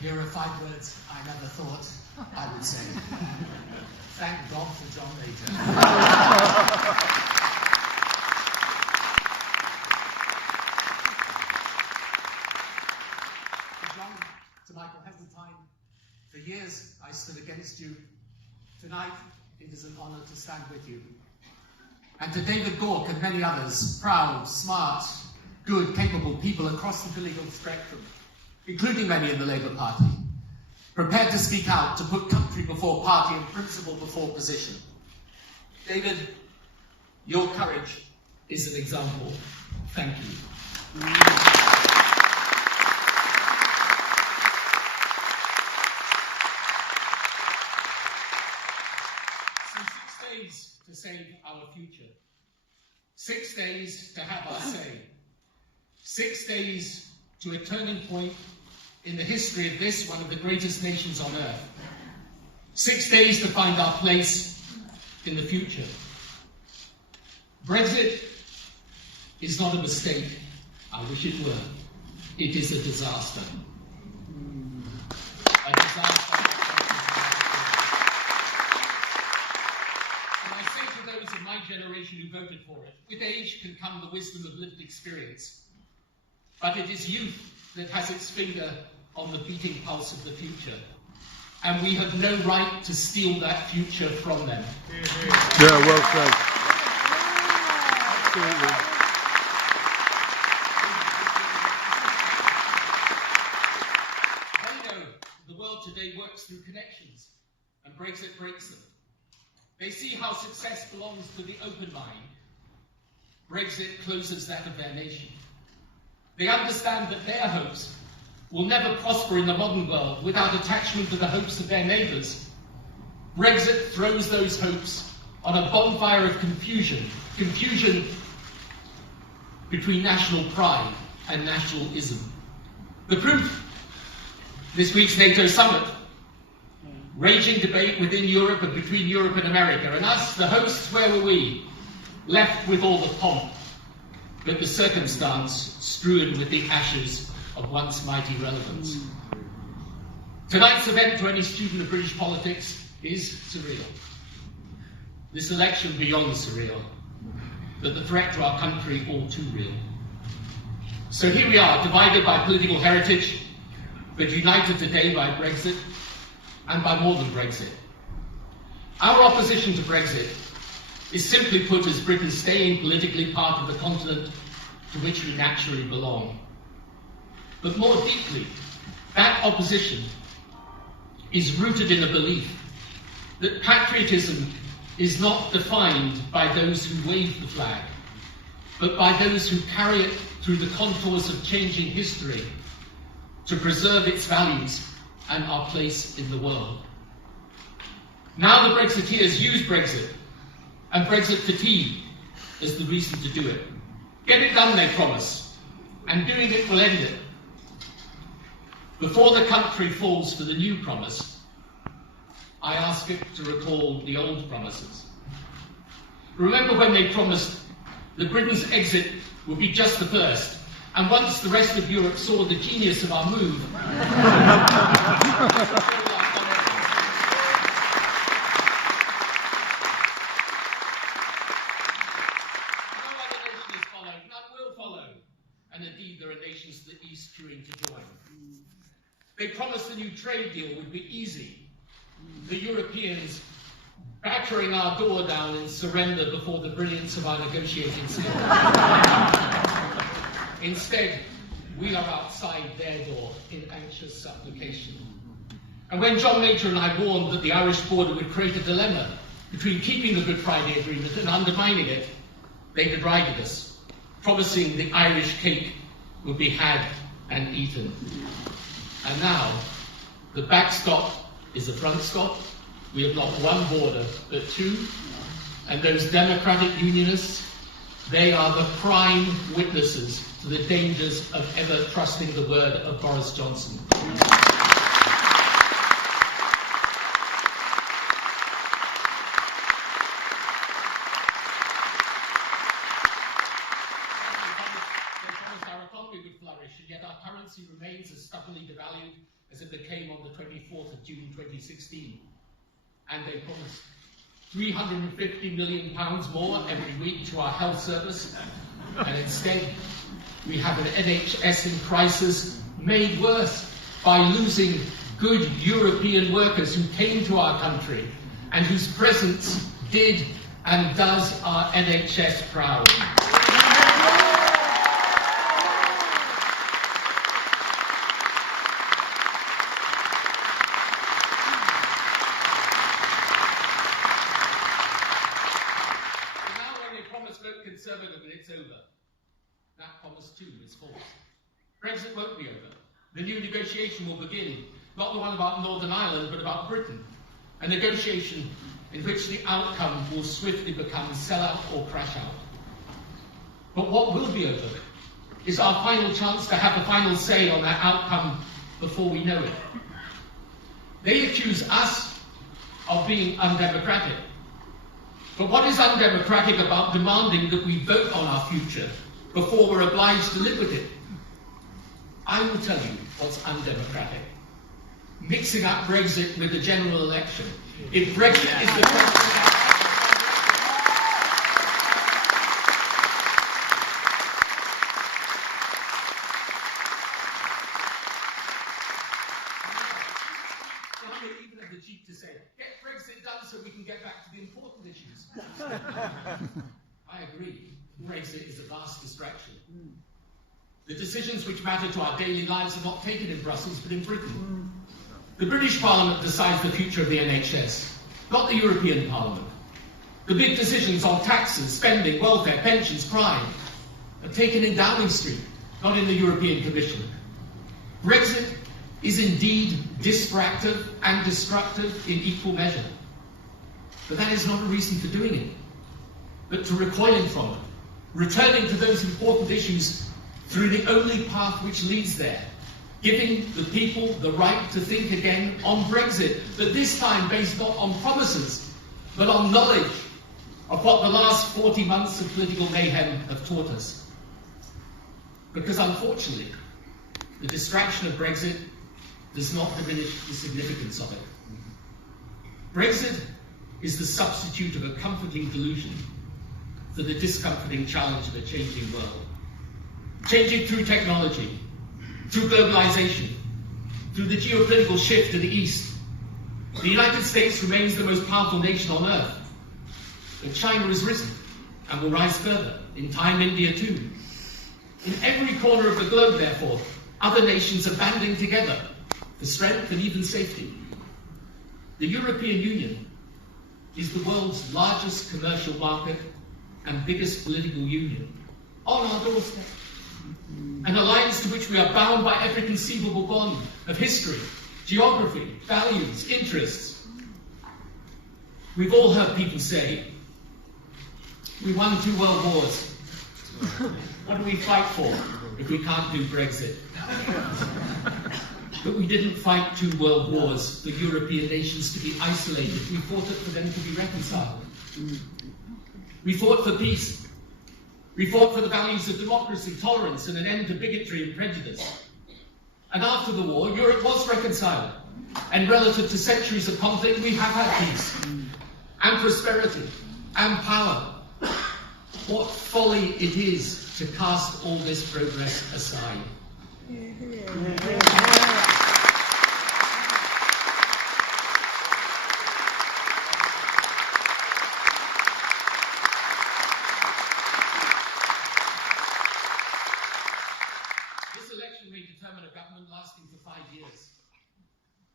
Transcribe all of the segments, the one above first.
Here are 5 words I never thought I would say. Thank God for John Major. To John, to Michael Heseltine, for years I stood against you. Tonight it is an honour to stand with you. And to David Gork and many others, proud, smart, good, capable people across the political spectrum, including many in the Labour Party, prepared to speak out, to put country before party and principle before position. David, your courage is an example. Thank you. So 6 days to save our future. 6 days to have our say. 6 days to a turning point in the history of this, one of the greatest nations on earth. 6 days to find our place in the future. Brexit is not a mistake. I wish it were. It is a disaster. A disaster. And I say to those of my generation who voted for it, with age can come the wisdom of lived experience. But it is youth that has its finger on the beating pulse of the future. And we have no right to steal that future from them. Yeah, well said. Absolutely. They know the world today works through connections, and Brexit breaks them. They see how success belongs to the open mind. Brexit closes that of their nation. They understand that their hopes will never prosper in the modern world without attachment to the hopes of their neighbours. Brexit throws those hopes on a bonfire of confusion between national pride and nationalism. The proof, this week's NATO summit, raging debate within Europe and between Europe and America, and us, the hosts, where were we? Left with all the pomp, but the circumstance strewn with the ashes of once mighty relevance. Tonight's event, to any student of British politics, is surreal. This election beyond surreal, but the threat to our country all too real. So here we are, divided by political heritage, but united today by Brexit, and by more than Brexit. Our opposition to Brexit is simply put as Britain staying politically part of the continent to which we naturally belong. But more deeply, that opposition is rooted in a belief that patriotism is not defined by those who wave the flag, but by those who carry it through the contours of changing history to preserve its values and our place in the world. Now the Brexiteers use Brexit and Brexit fatigue as the reason to do it. Get it done, they promise, and doing it will end it. Before the country falls for the new promise, I ask it to recall the old promises. Remember when they promised that Britain's exit would be just the first, and once the rest of Europe saw the genius of our move, and indeed there are nations to the east queuing to join. They promised the new trade deal would be easy. The Europeans battering our door down in surrender before the brilliance of our negotiating skill. Instead, we are outside their door in anxious supplication. And when John Major and I warned that the Irish border would create a dilemma between keeping the Good Friday Agreement and undermining it, they derided us, promising the Irish cake would be had and eaten. And now, the backstop is the front stop. We have not one border, but two. And those democratic unionists, they are the prime witnesses to the dangers of ever trusting the word of Boris Johnson. Our economy would flourish, and yet our currency remains as stubbornly devalued as Brexit that came on the 24th of June 2016. And they promised £350 million more every week to our health service. And instead, we have an NHS in crisis, made worse by losing good European workers who came to our country and whose presence did and does our NHS proud. Vote Conservative and it's over. That promise too is false. Brexit won't be over. The new negotiation will begin, not the one about Northern Ireland, but about Britain. A negotiation in which the outcome will swiftly become sell-out or crash out. But what will be over is our final chance to have the final say on that outcome before we know it. They accuse us of being undemocratic. But what is undemocratic about demanding that we vote on our future before we're obliged to live with it? I will tell you what's undemocratic. Mixing up Brexit with the general election. If Brexit is the question... even have the cheek to say, get Brexit done so we can get back to the important issues. I agree. Brexit is a vast distraction. The decisions which matter to our daily lives are not taken in Brussels, but in Britain. The British Parliament decides the future of the NHS, not the European Parliament. The big decisions on taxes, spending, welfare, pensions, crime are taken in Downing Street, not in the European Commission. Brexit is indeed distractive and destructive in equal measure. But that is not a reason for doing it, but to recoiling from it, returning to those important issues through the only path which leads there, giving the people the right to think again on Brexit, but this time based not on promises, but on knowledge of what the last 40 months of political mayhem have taught us. Because unfortunately, the distraction of Brexit does not diminish the significance of it. Brexit is the substitute of a comforting delusion for the discomforting challenge of a changing world. Changing through technology, through globalization, through the geopolitical shift to the east. The United States remains the most powerful nation on earth, but China has risen and will rise further, in time India too. In every corner of the globe, therefore, other nations are banding together for strength and even safety. The European Union is the world's largest commercial market and biggest political union, on our doorstep. An alliance to which we are bound by every conceivable bond of history, geography, values, interests. We've all heard people say, we won 2 world wars. What do we fight for if we can't do Brexit? But we didn't fight 2 world wars for European nations to be isolated. We fought it for them to be reconciled. We fought for peace. We fought for the values of democracy, tolerance, and an end to bigotry and prejudice. And after the war, Europe was reconciled. And relative to centuries of conflict, we have had peace, and prosperity, and power. What folly it is to cast all this progress aside. May determine a government lasting for 5 years,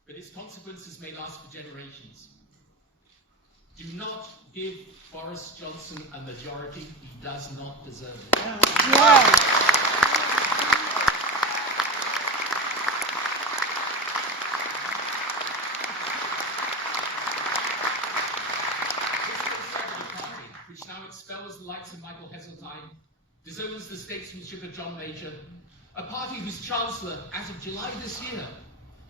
but its consequences may last for generations. Do not give Boris Johnson a majority. He does not deserve it. Yeah. This Conservative Party, which now expels the likes of Michael Heseltine, disowns the statesmanship of John Major, a party whose Chancellor, as of July this year,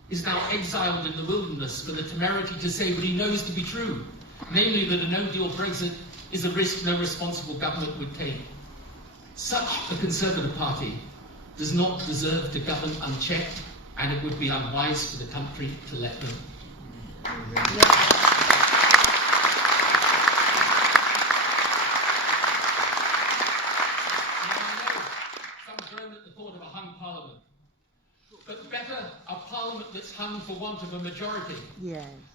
is now exiled in the wilderness for the temerity to say what he knows to be true, namely that a no-deal Brexit is a risk no responsible government would take. Such a Conservative Party does not deserve to govern unchecked and it would be unwise for the country to let them. At the thought of a hung parliament, but better a parliament that's hung for want of a majority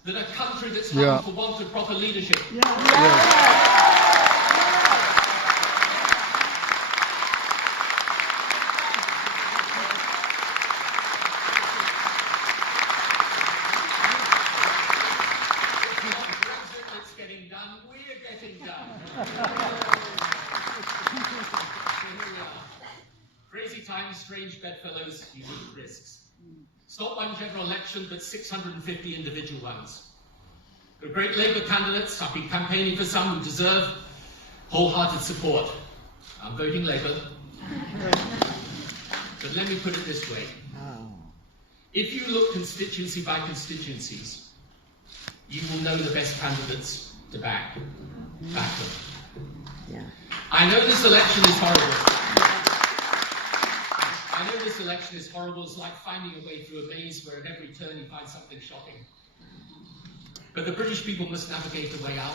than a country that's hung for want of proper leadership. It's not Brexit that's getting done, we're getting done. So here we are. Crazy times, strange bedfellows, unique risks. It's not one general election, but 650 individual ones. The great Labour candidates, I've been campaigning for some who deserve wholehearted support. I'm voting Labour. But let me put it this way. If you look constituency by constituencies, you will know the best candidates to back them. I know this election is horrible. I know this election is horrible. It's like finding a way through a maze where at every turn you find something shocking. But the British people must navigate a way out,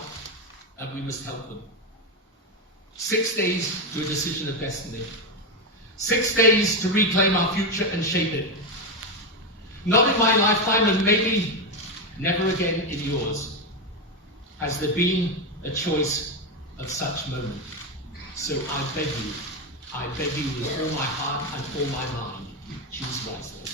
and we must help them. 6 days to a decision of destiny. 6 days to reclaim our future and shape it. Not in my lifetime, and maybe never again in yours, has there been a choice of such moment. So I beg you with all my heart and all my mind, choose wisely.